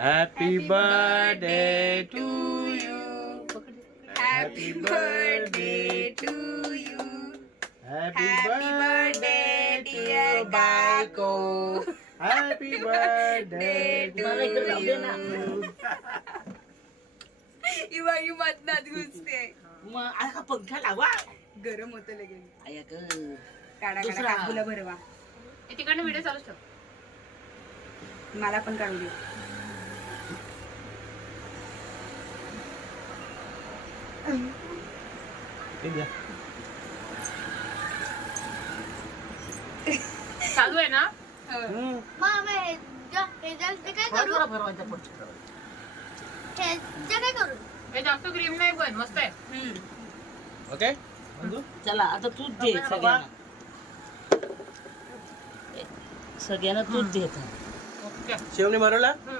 Happy birthday to you. Happy birthday to you. Happy Happy birthday, dear बायको. Happy birthday to मला इकडे जाऊ दे ना. you. ही बाई मधनात घुसते. मग आता पंखा लावा. गरम होतं लगेच. आया ग. काढा दुसरा. काढा काकूला भरवा. तिकडनं व्हिडिओ चालू ठेव. मला पण काढू दे. हे घ्या. चालू आहे ना? हम्म. काय करू भरवा भरवायचा पण. काय करू हे जास्त क्रीम नाही पण मस्त आहे. ओके मंजू? चला आता तूच दे सगळ्यांना. सगळ्यांना तूच दे आता. ओके. शेवणी भरवला? हम्म.